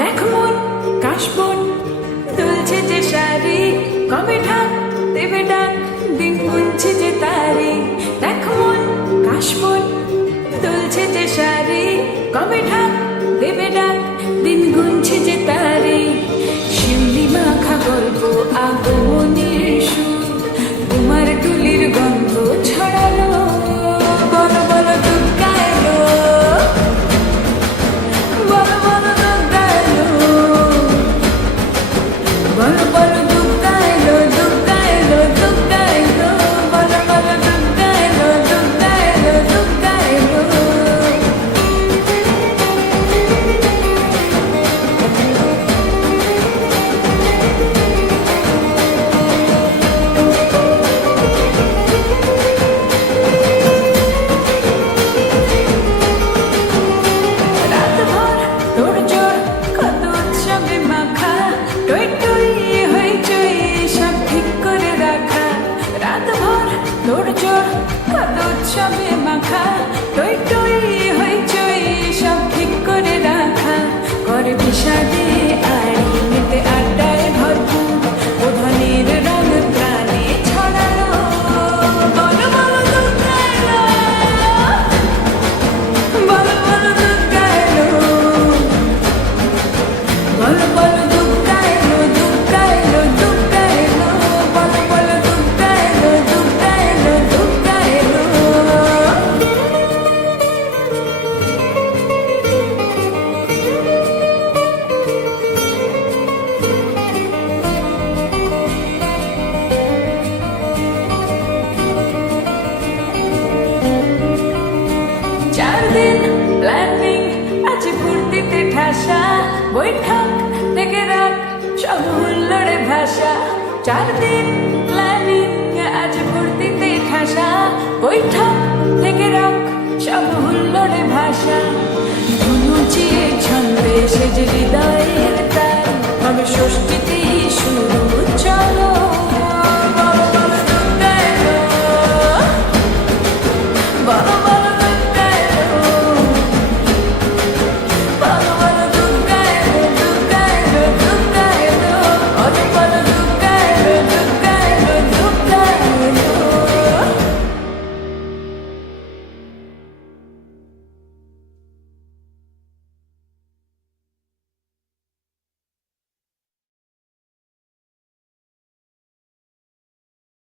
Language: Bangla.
দেখ মন কাশবন দুলছে যে শাড়ি, কবে ঢাক দেবে ডাক, দিন গুনছে যে তারি। দেখ মন কাশবন দুলছে যে শাড়ি, কবে ঢাক দেবে ডাক, দিন গুনছে যে তারি। শিউলি মাখা গল্প আগমনের সুর, তোমার টুলির গন্ধ ছড়ালো। বলো বলো দুর্গা এলো, বলো বলো দুর্গা এলো, বলো বলো দুর্গা এলো, দুর্গা এলো, দুর্গা এলো, বলো বলো দুর্গা এলো, দুর্গা এলো, দুর্গা এলো। রাতভর তোড়জোড় কত উৎসবে মাখা, টই টই হইচই সব ঠিক করে রাখা। রাতভর তোড়জোড় কত উৎসবে মাখা, টই টই হইচই সব ঠিক করে রাখা। করে বিষাদে আড়ি মেতে আড্ডায় ভরপুর, বোধনের রঙ প্রাণে ছড়ালো। বলো বলো দুর্গা এলো, বলো বলো দুর্গা এলো, বলো বলো দুর্গা এলো, দুর্গা এলো, দুর্গা এলো, বলো বলো দুর্গা এলো, দুর্গা এলো, দুর্গা এলো। চার দিন প্ল্যানিং আছে ফুর্তিতে ঠাসা, বৈঠক থেকে রাখ সব হুল্লোড়ে ভাষা। চার দিন প্ল্যানিং আছে ফুর্তিতে ঠাসা, বৈঠক থেকে রাখ সব হুল্লোড়ে ভাষা। ধনুচিয়ে ছন্দে সেজে হৃদয়ের তার, হবে ষষ্ঠীতে